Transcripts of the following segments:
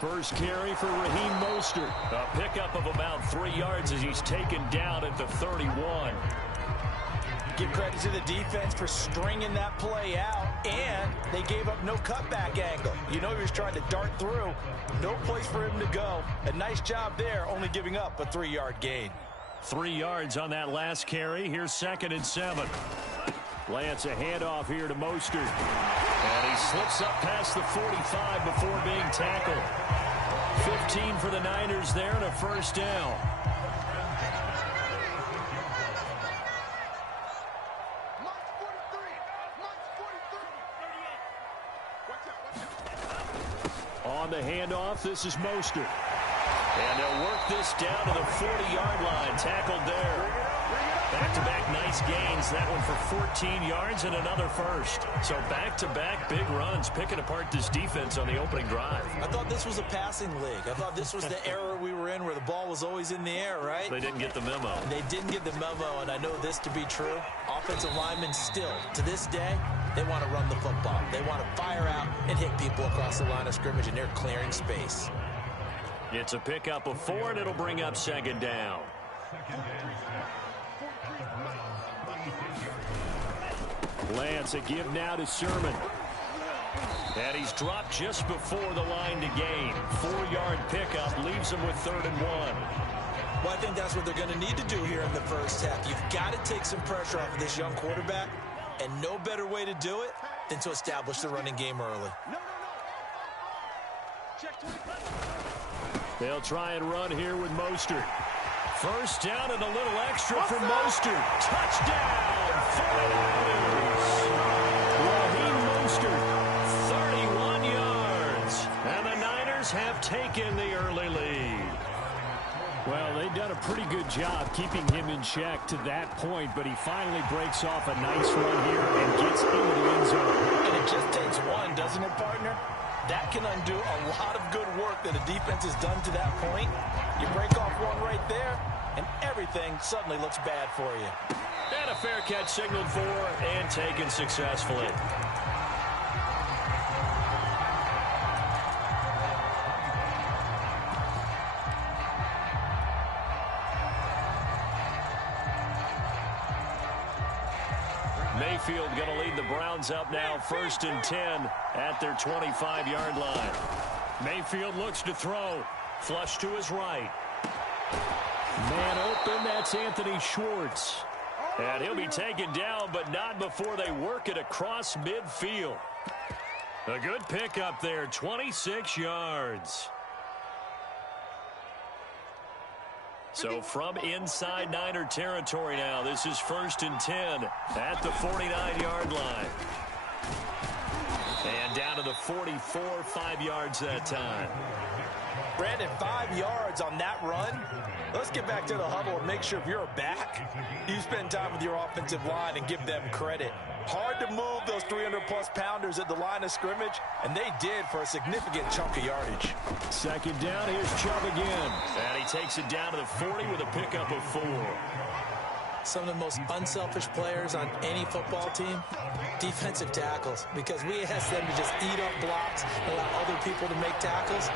First carry for Raheem Mostert. A pickup of about 3 yards as he's taken down at the 31. Give credit to the defense for stringing that play out, and they gave up no cutback angle. You know he was trying to dart through. No place for him to go. A nice job there, only giving up a 3-yard gain. 3 yards on that last carry. Here's 2nd and 7. Lance a handoff here to Mostert. And he slips up past the 45 before being tackled. 15 for the Niners there and a first down. On the handoff, this is Mostert. And they'll work this down to the 40-yard line. Tackled there. Back-to-back nice gains. That one for 14 yards and another first. So back-to-back big runs, picking apart this defense on the opening drive. I thought this was a passing league. I thought this was the era we were in where the ball was always in the air, right? They didn't get the memo. They didn't get the memo, and I know this to be true. Offensive linemen still, to this day, they want to run the football. They want to fire out and hit people across the line of scrimmage, and they're clearing space. It's a pickup of 4, and it'll bring up 2nd down. Lance a give now to Sermon. And he's dropped just before the line to gain. 4-yard pickup leaves him with 3rd and 1. Well, I think that's what they're going to need to do here in the first half. You've got to take some pressure off of this young quarterback, and no better way to do it than to establish the running game early. They'll try and run here with Mostert. First down and a little extra for Mostert. Touchdown, 49ers. Raheem Mostert, 31 yards. And the Niners have taken the early lead. Well, they've done a pretty good job keeping him in check to that point, but he finally breaks off a nice run here and gets into the end zone. And it just takes one, doesn't it, partner? That can undo a lot of good work that a defense has done to that point. You break off one right there, and everything suddenly looks bad for you. And a fair catch signaled for and taken successfully. Mayfield going to lead the Browns up now, 1st and 10 at their 25-yard line. Mayfield looks to throw. Flush to his right. Man open, that's Anthony Schwartz. And he'll be taken down, but not before they work it across midfield. A good pickup there, 26 yards. So from inside Niner territory now, this is 1st and 10 at the 49-yard line. And down to the 44, 5 yards that time. Brandon, 5 yards on that run. Let's get back to the huddle and make sure if you're back, you spend time with your offensive line and give them credit. Hard to move those 300-plus pounders at the line of scrimmage, and they did for a significant chunk of yardage. 2nd down, here's Chubb again. And he takes it down to the 40 with a pickup of 4. Some of the most unselfish players on any football team, defensive tackles, because we ask them to just eat up blocks and allow other people to make tackles.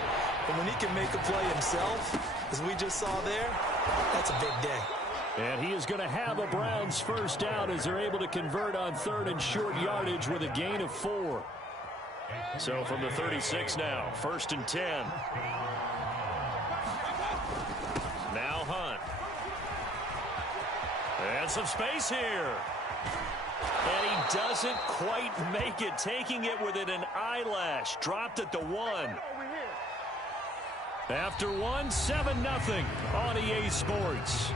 But when he can make a play himself, as we just saw there, that's a big day. And he is going to have a Browns first down as they're able to convert on 3rd and short yardage with a gain of 4. So from the 36 now, 1st and 10. Now Hunt. And some space here. And he doesn't quite make it, taking it within an eyelash. Dropped at the 1. After 1, 7-0 on EA Sports.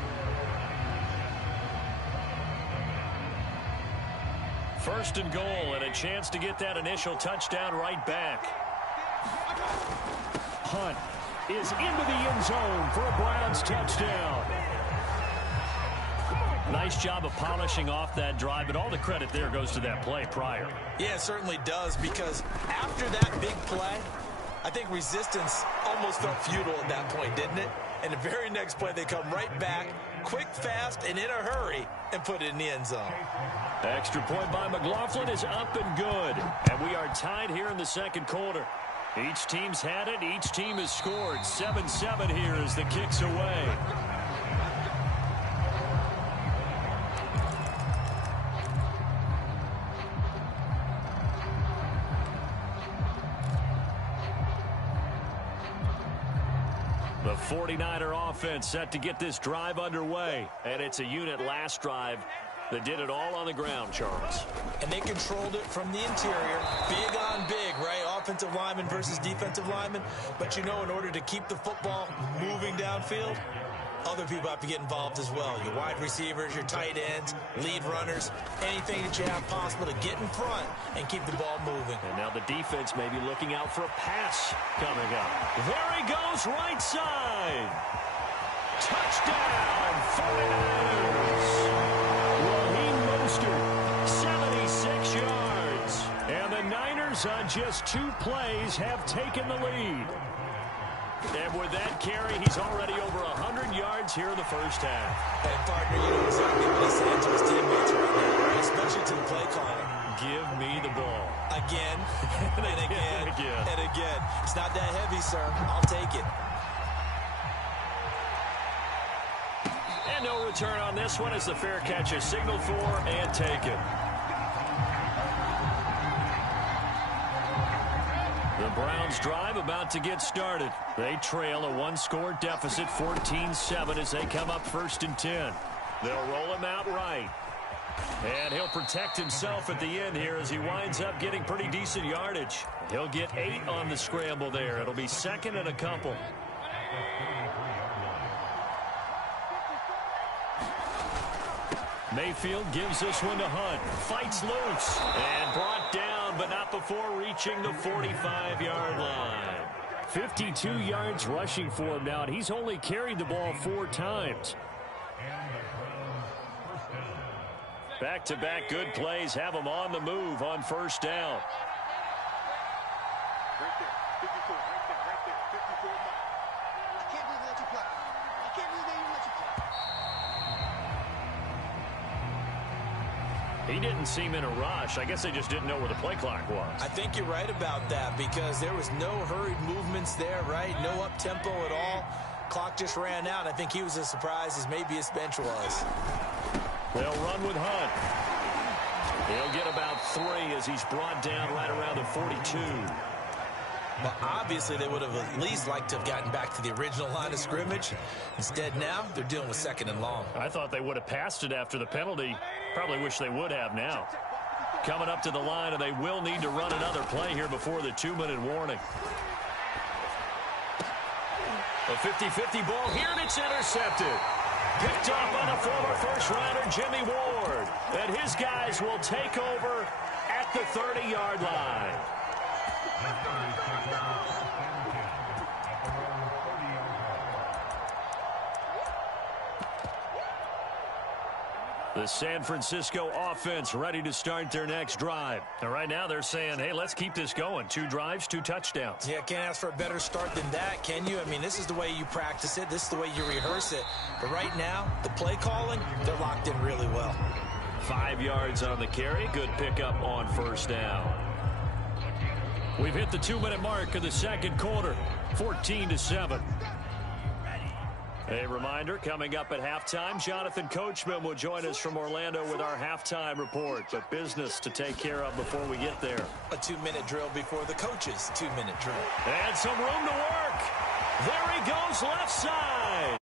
First and goal, and a chance to get that initial touchdown right back. Hunt is into the end zone for a Browns touchdown. Nice job of polishing off that drive, but all the credit there goes to that play prior. Yeah, it certainly does, because after that big play, I think resistance almost felt futile at that point, didn't it? And the very next play, they come right back, quick, fast, and in a hurry, and put it in the end zone. Extra point by McLaughlin is up and good. And we are tied here in the 2nd quarter. Each team's had it. Each team has scored. 7-7 here as the kick's away. The 49er offense set to get this drive underway. And it's a unit last drive that did it all on the ground, Charles. And they controlled it from the interior. Big on big, right? Offensive lineman versus defensive lineman. But, you know, in order to keep the football moving downfield, other people have to get involved as well. Your wide receivers, your tight ends, lead runners, anything that you have possible to get in front and keep the ball moving. And now the defense may be looking out for a pass coming up. There he goes, right side. Touchdown, 49ers. Raheem Mostert, 76 yards. And the Niners on just 2 plays have taken the lead. And with that carry, he's already over 100 yards here in the first half. And partner, you know exactly what he's saying to his teammates right now, right? Especially to the play caller. Give me the ball. Again, and again, and again. It's not that heavy, sir. I'll take it. And no return on this one as the fair catch is signaled for and taken. The Browns drive about to get started. They trail a 1-score deficit, 14-7 as they come up 1st and 10. They'll roll him out right. And he'll protect himself at the end here as he winds up getting pretty decent yardage. He'll get 8 on the scramble there. It'll be 2nd and a couple. Mayfield gives this one to Hunt. Fights loose and brought down, but not before reaching the 45-yard line. 52 yards rushing for him now, and he's only carried the ball 4 times. Back-to-back good plays have him on the move on 1st down. He didn't seem in a rush. I guess they just didn't know where the play clock was. I think you're right about that because there was no hurried movements there, right? No up-tempo at all. Clock just ran out. I think he was as surprised as maybe his bench was. They'll run with Hunt. He'll get about 3 as he's brought down right around the 42. Well, obviously, they would have at least liked to have gotten back to the original line of scrimmage. Instead, now, they're dealing with 2nd and long. I thought they would have passed it after the penalty. Probably wish they would have now. Coming up to the line, and they will need to run another play here before the 2-minute warning. A 50-50 ball here, and it's intercepted. Picked off by the former first-rounder Jimmy Ward. And his guys will take over at the 30-yard line. The San Francisco offense ready to start their next drive. And right now they're saying, hey, let's keep this going. 2 drives, 2 touchdowns. Yeah, can't ask for a better start than that, can you? I mean, this is the way you practice it. This is the way you rehearse it. But right now, the play calling, they're locked in really well. 5 yards on the carry. Good pickup on 1st down. We've hit the 2-minute mark of the 2nd quarter. 14-7. A reminder, coming up at halftime, Jonathan Coachman will join us from Orlando with our halftime report. But business to take care of before we get there. A 2-minute drill before the coach's 2-minute drill. And some room to work. There he goes left side.